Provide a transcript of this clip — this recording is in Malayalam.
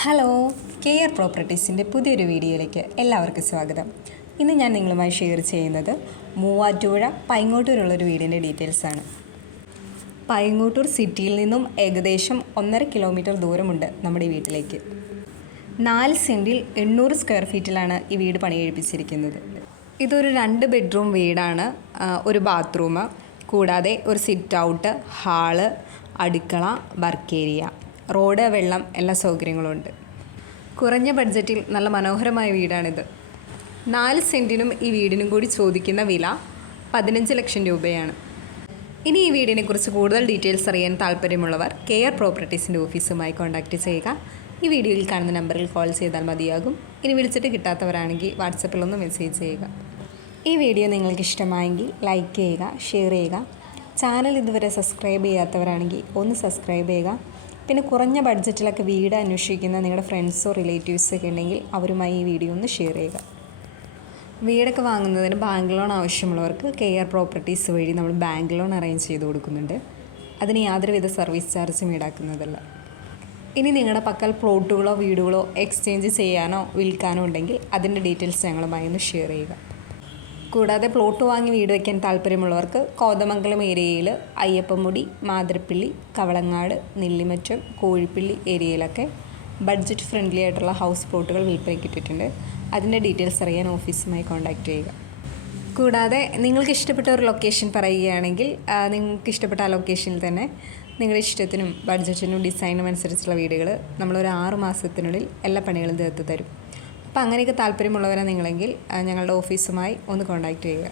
ഹലോ, കെയർ പ്രോപ്പർട്ടീസിൻ്റെ പുതിയൊരു വീഡിയോയിലേക്ക് എല്ലാവർക്കും സ്വാഗതം. ഇന്ന് ഞാൻ നിങ്ങളുമായി ഷെയർ ചെയ്യുന്നത് മൂവാറ്റുപുഴ പൈങ്ങോട്ടൂരുള്ളൊരു വീടിൻ്റെ ഡീറ്റെയിൽസാണ്. പൈങ്ങോട്ടൂർ സിറ്റിയിൽ നിന്നും ഏകദേശം 1.5 കിലോമീറ്റർ ദൂരമുണ്ട് നമ്മുടെ വീട്ടിലേക്ക്. 4 സെൻറ്റിൽ 800 സ്ക്വയർ ഫീറ്റിലാണ് ഈ വീട് പണികഴിപ്പിച്ചിരിക്കുന്നത്. ഇതൊരു 2 ബെഡ്റൂം വീടാണ്. ഒരു ബാത്റൂം കൂടാതെ ഒരു സിറ്റ് ഔട്ട്, ഹാള്, അടുക്കള, വർക്ക് ഏരിയ, റോഡ്, വെള്ളം, എല്ലാ സൗകര്യങ്ങളും ഉണ്ട്. കുറഞ്ഞ ബഡ്ജറ്റിൽ നല്ല മനോഹരമായ വീടാണിത്. 4 സെൻറ്റിനും ഈ വീടിനും കൂടി ചോദിക്കുന്ന വില 15 ലക്ഷം രൂപയാണ്. ഇനി ഈ വീടിനെക്കുറിച്ച് കൂടുതൽ ഡീറ്റെയിൽസ് അറിയാൻ താല്പര്യമുള്ളവർ കെയർ പ്രോപ്പർട്ടീസിൻ്റെ ഓഫീസുമായി കോൺടാക്റ്റ് ചെയ്യുക. ഈ വീഡിയോയിൽ കാണുന്ന നമ്പറിൽ കോൾ ചെയ്താൽ മതിയാകും. ഇനി വിളിച്ചിട്ട് കിട്ടാത്തവരാണെങ്കിൽ വാട്സപ്പിലൊന്ന് മെസ്സേജ് ചെയ്യുക. ഈ വീഡിയോ നിങ്ങൾക്ക് ഇഷ്ടമായെങ്കിൽ ലൈക്ക് ചെയ്യുക, ഷെയർ ചെയ്യുക. ചാനൽ ഇതുവരെ സബ്സ്ക്രൈബ് ചെയ്യാത്തവരാണെങ്കിൽ ഒന്ന് സബ്സ്ക്രൈബ് ചെയ്യുക. പിന്നെ കുറഞ്ഞ ബഡ്ജറ്റിലൊക്കെ വീട് അന്വേഷിക്കുന്ന നിങ്ങളുടെ ഫ്രണ്ട്സോ റിലേറ്റീവ്സൊക്കെ ഉണ്ടെങ്കിൽ അവരുമായി ഈ വീഡിയോ ഒന്ന് ഷെയർ ചെയ്യുക. വീടൊക്കെ വാങ്ങുന്നതിന് ബാങ്ക് ലോൺ ആവശ്യമുള്ളവർക്ക് കെയർ പ്രോപ്പർട്ടീസ് വഴി നമ്മൾ ബാങ്ക് ലോൺ അറേഞ്ച് ചെയ്ത് കൊടുക്കുന്നുണ്ട്. അതിന് യാതൊരുവിധ സർവീസ് ചാർജും ഈടാക്കുന്നതല്ല. ഇനി നിങ്ങളുടെ പക്കൽ പ്ലോട്ടുകളോ വീടുകളോ എക്സ്ചേഞ്ച് ചെയ്യാനോ വിൽക്കാനോ ഉണ്ടെങ്കിൽ അതിൻ്റെ ഡീറ്റെയിൽസ് ഞങ്ങളുമായി ഒന്ന് ഷെയർ ചെയ്യുക. കൂടാതെ പ്ലോട്ട് വാങ്ങി വീട് വയ്ക്കാൻ താല്പര്യമുള്ളവർക്ക് കോതമംഗലം ഏരിയയിൽ അയ്യപ്പമുടി, മാതിരപ്പള്ളി, കവളങ്ങാട്, നെല്ലിമറ്റം, കോഴിപ്പള്ളി ഏരിയയിലൊക്കെ ബഡ്ജറ്റ് ഫ്രണ്ട്ലി ആയിട്ടുള്ള ഹൗസ് പ്ലോട്ടുകൾ വിൽപ്പനയ്ക്ക് ഇട്ടിട്ടുണ്ട്. അതിൻ്റെ ഡീറ്റെയിൽസ് അറിയാൻ ഓഫീസുമായി കോൺടാക്റ്റ് ചെയ്യുക. കൂടാതെ നിങ്ങൾക്ക് ഇഷ്ടപ്പെട്ട ഒരു ലൊക്കേഷൻ പറയുകയാണെങ്കിൽ നിങ്ങൾക്ക് ഇഷ്ടപ്പെട്ട ആ ലൊക്കേഷനിൽ തന്നെ നിങ്ങളുടെ ഇഷ്ടത്തിനും ബഡ്ജറ്റിനും ഡിസൈനും അനുസരിച്ചുള്ള വീടുകൾ നമ്മളൊരു 6 മാസത്തിനുള്ളിൽ എല്ലാ പണികളും തീർത്ത് തരും. അപ്പോൾ അങ്ങനെയൊക്കെ താല്പര്യമുള്ളവരാണ് നിങ്ങളെങ്കിൽ ഞങ്ങളുടെ ഓഫീസുമായി ഒന്ന് കോൺടാക്റ്റ് ചെയ്യുക.